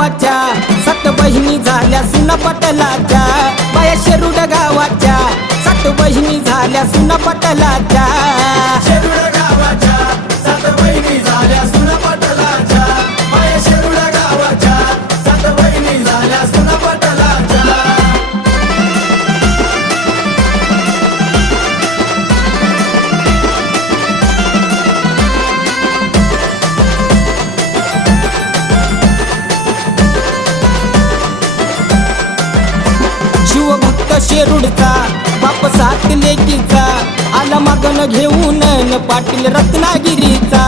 गावाच्या 7 बहिणी झाल्या सुना पटलाच्या बाया शिरूड गावाच्या 7 बहिणी झाल्या सुना पटलाच्या शिरूड गावाच्या 7 बहिणी झाल्या सुना पटलाच्या बाया शिरूड गावाच्या 7 बहिणी झाल्या सुना पटलाच्या शिवभक्त शिरूडचा बाप 7 लेकीचा आला मागण घेऊन पाटील रत्नागिरीचा